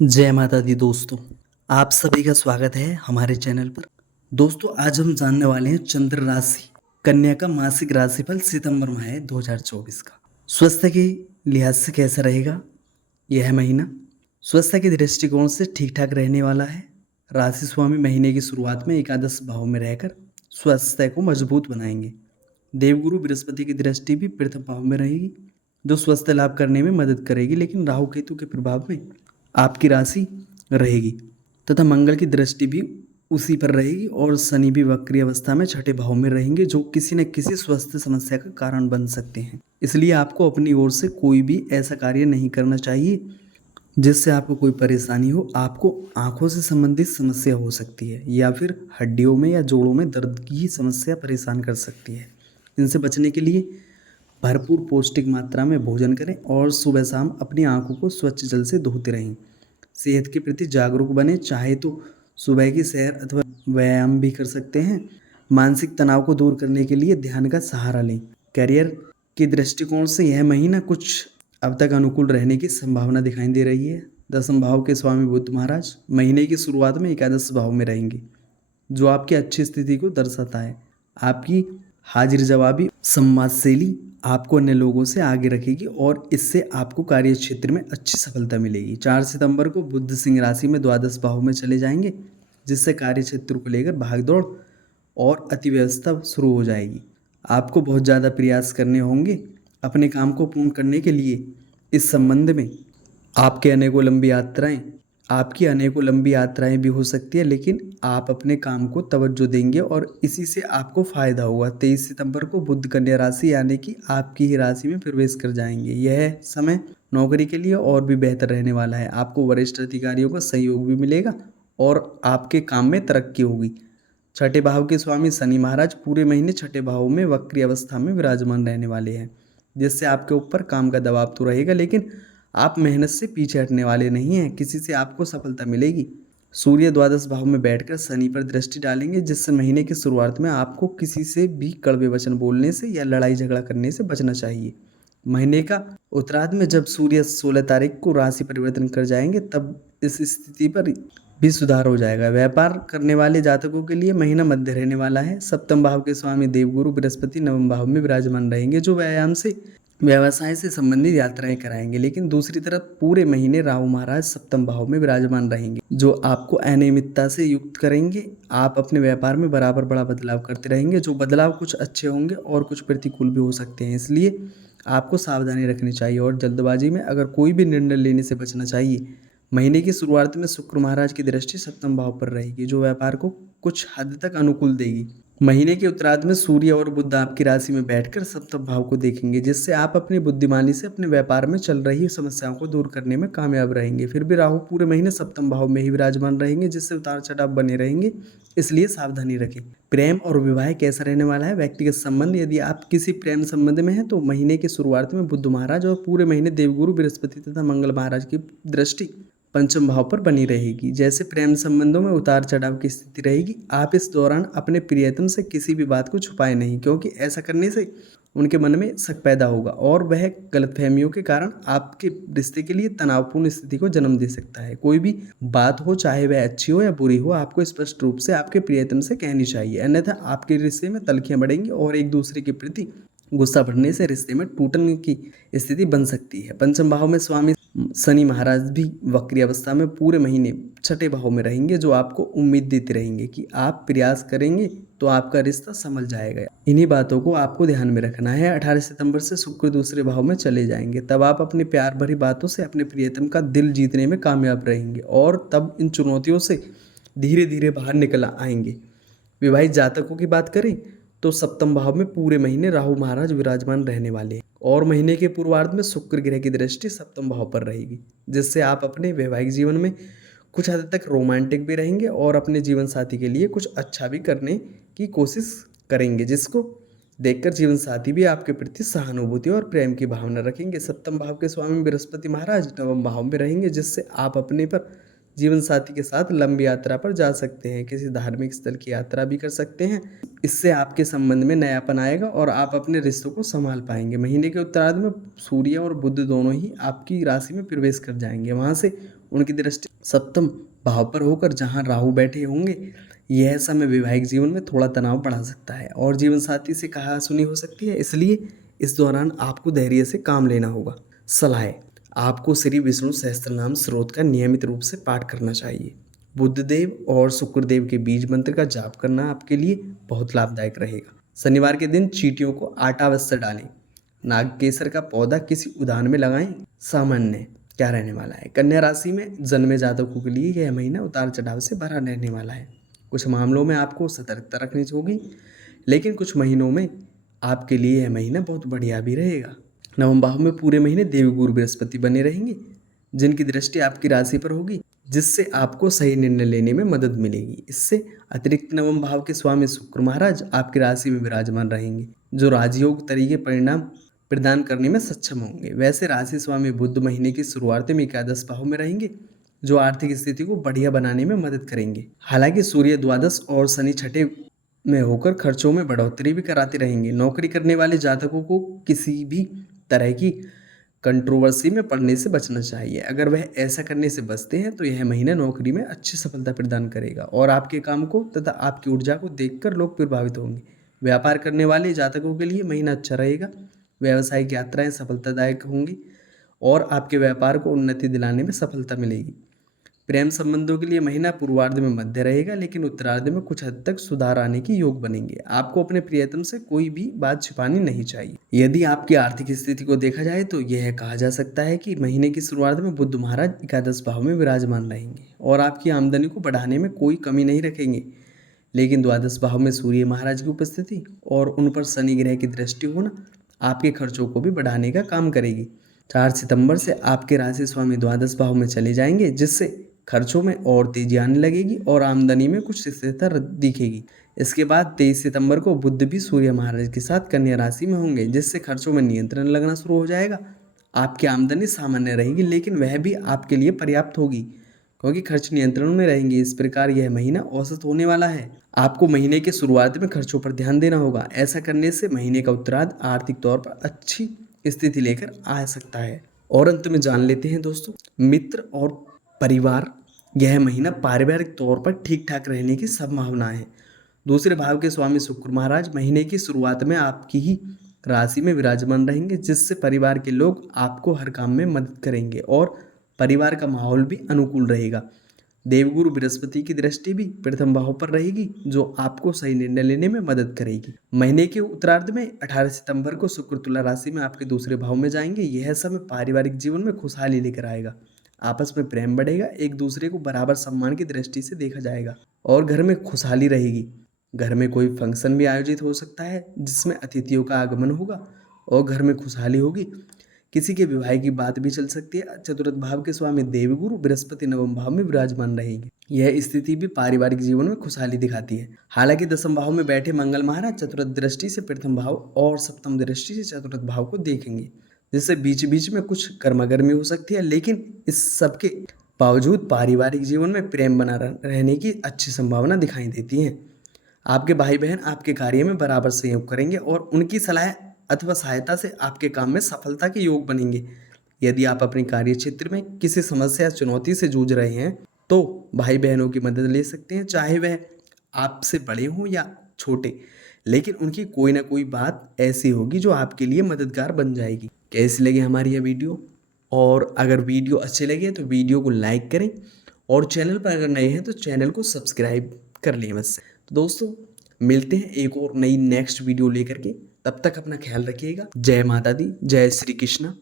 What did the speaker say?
जय माता दी दोस्तों। आप सभी का स्वागत है हमारे चैनल पर। दोस्तों आज हम जानने वाले हैं चंद्र राशि कन्या का मासिक राशिफल सितंबर माह 2024 का। स्वास्थ्य के लिहाज से कैसा रहेगा यह महीना? स्वास्थ्य के दृष्टिकोण से ठीक ठाक रहने वाला है। राशि स्वामी महीने की शुरुआत में एकादश भाव में रहकर स्वास्थ्य को मजबूत बनाएंगे। देवगुरु बृहस्पति की दृष्टि भी प्रथम भाव में रहेगी, जो स्वास्थ्य लाभ करने में मदद करेगी, लेकिन राहु केतु के प्रभाव में आपकी राशि रहेगी तथा मंगल की दृष्टि भी उसी पर रहेगी और शनि भी वक्री अवस्था में छठे भाव में रहेंगे, जो किसी न किसी स्वास्थ्य समस्या का कारण बन सकते हैं। इसलिए आपको अपनी ओर से कोई भी ऐसा कार्य नहीं करना चाहिए जिससे आपको कोई परेशानी हो। आपको आंखों से संबंधित समस्या हो सकती है या फिर हड्डियों में या जोड़ों में दर्द की समस्या परेशान कर सकती है। इनसे बचने के लिए भरपूर पौष्टिक मात्रा में भोजन करें और सुबह शाम अपनी आंखों को स्वच्छ जल से धोते रहें। सेहत के प्रति जागरूक बने, चाहे तो सुबह की सैर अथवा व्यायाम भी कर सकते हैं। मानसिक तनाव को दूर करने के लिए ध्यान का सहारा लें। करियर के दृष्टिकोण से यह महीना कुछ अब तक अनुकूल रहने की संभावना दिखाई दे रही है। दसम भाव के स्वामी बुध महाराज महीने की शुरुआत में एकादश भाव में रहेंगे, जो आपकी अच्छी स्थिति को दर्शाता है। आपकी हाजिर जवाबी संवादशैली आपको अन्य लोगों से आगे रखेगी और इससे आपको कार्य क्षेत्र में अच्छी सफलता मिलेगी। 4 सितंबर को बुध सिंह राशि में द्वादश भाव में चले जाएंगे, जिससे कार्य क्षेत्र को लेकर भागदौड़ और अतिव्यवस्था शुरू हो जाएगी। आपको बहुत ज़्यादा प्रयास करने होंगे अपने काम को पूर्ण करने के लिए। इस संबंध में आपकी अनेकों लंबी यात्राएं भी हो सकती है, लेकिन आप अपने काम को तवज्जो देंगे और इसी से आपको फायदा होगा। 23 सितंबर को बुध कन्या राशि यानी कि आपकी ही राशि में प्रवेश कर जाएंगे। यह समय नौकरी के लिए और भी बेहतर रहने वाला है। आपको वरिष्ठ अधिकारियों का सहयोग भी मिलेगा और आपके काम में तरक्की होगी। छठे भाव के स्वामी शनि महाराज पूरे महीने छठे भाव में वक्री अवस्था में विराजमान रहने वाले हैं, जिससे आपके ऊपर काम का दबाव तो रहेगा, लेकिन आप मेहनत से पीछे हटने वाले नहीं हैं। किसी से आपको सफलता मिलेगी। सूर्य द्वादश भाव में बैठकर शनि पर दृष्टि डालेंगे, जिससे महीने की शुरुआत में आपको किसी से भी कड़वे वचन बोलने से या लड़ाई झगड़ा करने से बचना चाहिए। महीने का उत्तरार्ध में जब सूर्य 16 तारीख को राशि परिवर्तन कर जाएंगे, तब इस स्थिति पर भी सुधार हो जाएगा। व्यापार करने वाले जातकों के लिए महीना मध्य रहने वाला है। सप्तम भाव के स्वामी देवगुरु बृहस्पति नवम भाव में विराजमान रहेंगे, जो व्यवसाय से संबंधित यात्राएं कराएंगे। लेकिन दूसरी तरफ पूरे महीने राहु महाराज सप्तम भाव में विराजमान रहेंगे, जो आपको अनियमितता से युक्त करेंगे। आप अपने व्यापार में बराबर बड़ा बदलाव करते रहेंगे, जो बदलाव कुछ अच्छे होंगे और कुछ प्रतिकूल भी हो सकते हैं। इसलिए आपको सावधानी रखनी चाहिए और जल्दबाजी में अगर कोई भी निर्णय लेने से बचना चाहिए। महीने की शुरुआत में शुक्र महाराज की दृष्टि सप्तम भाव पर रहेगी, जो व्यापार को कुछ हद तक अनुकूल देगी। महीने के उत्तरार्ध में सूर्य और बुध आपकी राशि में बैठकर सप्तम भाव को देखेंगे, जिससे आप अपनी बुद्धिमानी से अपने व्यापार में चल रही समस्याओं को दूर करने में कामयाब रहेंगे। फिर भी राहु पूरे महीने सप्तम भाव में ही विराजमान रहेंगे, जिससे उतार चढ़ाव बने रहेंगे, इसलिए सावधानी रखें। प्रेम और विवाह कैसा रहने वाला है? व्यक्तिगत संबंध, यदि आप किसी प्रेम संबंध में हैं तो महीने के शुरुआत में बुध महाराज और पूरे महीने देवगुरु बृहस्पति तथा मंगल महाराज की दृष्टि पंचम भाव पर बनी रहेगी। जैसे प्रेम संबंधों में उतार चढ़ाव की स्थिति रहेगी, आप इस दौरान अपने प्रियतम से किसी भी बात को छुपाए नहीं, क्योंकि ऐसा करने से उनके मन में शक पैदा होगा और वह गलतफहमियों के कारण आपके रिश्ते के लिए तनावपूर्ण स्थिति को जन्म दे सकता है। कोई भी बात हो, चाहे वह अच्छी हो या बुरी हो, आपको स्पष्ट रूप से आपके प्रियतम से कहनी चाहिए, अन्यथा आपके रिश्ते में तल्खियां बढ़ेंगी और एक दूसरे के प्रति गुस्सा बढ़ने से रिश्ते में टूटने की स्थिति बन सकती है। पंचम भाव में स्वामी शनि महाराज भी वक्री अवस्था में पूरे महीने छठे भाव में रहेंगे, जो आपको उम्मीद देते रहेंगे कि आप प्रयास करेंगे तो आपका रिश्ता संभल जाएगा। इन्हीं बातों को आपको ध्यान में रखना है। 18 सितंबर से शुक्र दूसरे भाव में चले जाएंगे, तब आप अपने प्यार भरी बातों से अपने प्रियतम का दिल जीतने में कामयाब रहेंगे और तब इन चुनौतियों से धीरे धीरे बाहर निकल आएंगे। विवाहित जातकों की बात करें तो सप्तम भाव में पूरे महीने राहु महाराज विराजमान रहने वाले हैं और महीने के पूर्वार्ध में शुक्र ग्रह की दृष्टि सप्तम भाव पर रहेगी, जिससे आप अपने वैवाहिक जीवन में कुछ हद तक रोमांटिक भी रहेंगे और अपने जीवन साथी के लिए कुछ अच्छा भी करने की कोशिश करेंगे, जिसको देखकर जीवन साथी भी आपके प्रति सहानुभूति और प्रेम की भावना रखेंगे। सप्तम भाव के स्वामी बृहस्पति महाराज नवम भाव में रहेंगे, जिससे आप अपने पर जीवन साथी के साथ लंबी यात्रा पर जा सकते हैं। किसी धार्मिक स्थल की यात्रा भी कर सकते हैं। इससे आपके संबंध में नयापन आएगा और आप अपने रिश्तों को संभाल पाएंगे। महीने के उत्तरार्ध में सूर्य और बुध दोनों ही आपकी राशि में प्रवेश कर जाएंगे। वहां से उनकी दृष्टि सप्तम भाव पर होकर जहाँ राहु बैठे होंगे, यह समय वैवाहिक जीवन में थोड़ा तनाव बढ़ा सकता है और जीवन साथी से कहा सुनी हो सकती है, इसलिए इस दौरान आपको धैर्य से काम लेना होगा। सलाह, आपको श्री विष्णु सहस्त्रनाम स्रोत का नियमित रूप से पाठ करना चाहिए। बुधदेव और शुक्रदेव के बीज मंत्र का जाप करना आपके लिए बहुत लाभदायक रहेगा। शनिवार के दिन चींटियों को आटा अवश्य डालें। नागकेसर का पौधा किसी उद्यान में लगाएं। सामान्य क्या रहने वाला है? कन्या राशि में जन्मे जातकों के लिए यह महीना उतार चढ़ाव से भरा रहने वाला है। कुछ मामलों में आपको सतर्कता रखनी होगी, लेकिन कुछ महीनों में आपके लिए यह महीना बहुत बढ़िया भी रहेगा। नवम भाव में पूरे महीने देवगुरु बृहस्पति बने रहेंगे, जिनकी दृष्टि आपकी राशि पर होगी, जिससे आपको सही निर्णय लेने में मदद मिलेगी। इससे अतिरिक्त नवम भाव के स्वामी शुक्र महाराज आपकी राशि में विराजमान रहेंगे, जो राजयोग तरीके परिणाम प्रदान करने में सक्षम होंगे। वैसे राशि स्वामी बुध महीने की शुरुआत में एकादश भाव में रहेंगे, जो आर्थिक स्थिति को बढ़िया बनाने में मदद करेंगे। हालांकि सूर्य द्वादश और शनि छठे में होकर खर्चों में बढ़ोतरी भी कराते रहेंगे। नौकरी करने वाले जातकों को किसी भी तरह की कंट्रोवर्सी में पड़ने से बचना चाहिए। अगर वह ऐसा करने से बचते हैं तो यह महीना नौकरी में अच्छी सफलता प्रदान करेगा और आपके काम को तथा आपकी ऊर्जा को देखकर लोग प्रभावित होंगे। व्यापार करने वाले जातकों के लिए महीना अच्छा रहेगा। व्यावसायिक यात्राएं सफलतादायक होंगी और आपके व्यापार को उन्नति दिलाने में सफलता मिलेगी। प्रेम संबंधों के लिए महीना पूर्वार्ध में मध्य रहेगा, लेकिन उत्तरार्ध में कुछ हद तक सुधार आने की योग बनेंगे। आपको अपने प्रियतम से कोई भी बात छिपानी नहीं चाहिए। यदि आपकी आर्थिक स्थिति को देखा जाए तो यह कहा जा सकता है कि महीने की शुरुआत में बुध महाराज एकादश भाव में विराजमान रहेंगे और आपकी आमदनी को बढ़ाने में कोई कमी नहीं रखेंगे। लेकिन द्वादश भाव में सूर्य महाराज की उपस्थिति और उन पर शनि ग्रह की दृष्टि होना आपके खर्चों को भी बढ़ाने का काम करेगी। 4 सितंबर से आपके राशि स्वामी द्वादश भाव में चले जाएंगे, जिससे खर्चों में और तेजी आने लगेगी और आमदनी में कुछ स्थिरता दिखेगी। इसके बाद 23 सितंबर को बुध भी सूर्य महाराज के साथ कन्या राशि में होंगे, जिससे खर्चों में नियंत्रण लगना शुरू हो जाएगा। आपकी आमदनी सामान्य रहेगी, लेकिन वह भी आपके लिए पर्याप्त होगी क्योंकि खर्च नियंत्रण में रहेंगे। इस प्रकार यह महीना औसत होने वाला है। आपको महीने के शुरुआत में खर्चों पर ध्यान देना होगा। ऐसा करने से महीने का उत्तरार्ध आर्थिक तौर पर अच्छी स्थिति लेकर आ सकता है। और अंत में जान लेते हैं दोस्तों, मित्र और परिवार, यह महीना पारिवारिक तौर पर ठीक ठाक रहने की संभावना है। दूसरे भाव के स्वामी शुक्र महाराज महीने की शुरुआत में आपकी ही राशि में विराजमान रहेंगे, जिससे परिवार के लोग आपको हर काम में मदद करेंगे और परिवार का माहौल भी अनुकूल रहेगा। देवगुरु बृहस्पति की दृष्टि भी प्रथम भाव पर रहेगी, जो आपको सही निर्णय लेने में मदद करेगी। महीने के उत्तरार्ध में 18 सितंबर को शुक्र तुला राशि में आपके दूसरे भाव में जाएंगे। यह समय पारिवारिक जीवन में खुशहाली लेकर आएगा। आपस में प्रेम बढ़ेगा, एक दूसरे को बराबर सम्मान की दृष्टि से देखा जाएगा और घर में खुशहाली रहेगी। घर में कोई फंक्शन भी आयोजित हो सकता है जिसमें अतिथियों का आगमन होगा और घर में खुशहाली होगी। किसी के विवाह की बात भी चल सकती है। चतुर्थ भाव के स्वामी देवगुरु बृहस्पति नवम भाव में विराजमान रहेंगे। यह स्थिति भी पारिवारिक जीवन में खुशहाली दिखाती है। हालांकि दसम भाव में बैठे मंगल महाराज चतुर्थ दृष्टि से प्रथम भाव और सप्तम दृष्टि से चतुर्थ भाव को देखेंगे, जिससे बीच बीच में कुछ गर्मागर्मी हो सकती है, लेकिन इस सबके बावजूद पारिवारिक जीवन में प्रेम बना रहने की अच्छी संभावना दिखाई देती है। आपके भाई बहन आपके कार्य में बराबर सहयोग करेंगे और उनकी सलाह अथवा सहायता से आपके काम में सफलता के योग बनेंगे। यदि आप अपने कार्य क्षेत्र में किसी समस्या या चुनौती से जूझ रहे हैं तो भाई बहनों की मदद ले सकते हैं, चाहे वह आपसे बड़े हों या छोटे, लेकिन उनकी कोई ना कोई बात ऐसी होगी जो आपके लिए मददगार बन जाएगी। कैसी लगी हमारी यह वीडियो? और अगर वीडियो अच्छे लगे तो वीडियो को लाइक करें और चैनल पर अगर नए हैं तो चैनल को सब्सक्राइब कर लें बस। तो दोस्तों मिलते हैं एक और नई नेक्स्ट वीडियो लेकर के, तब तक अपना ख्याल रखिएगा। जय माता दी, जय श्री कृष्णा।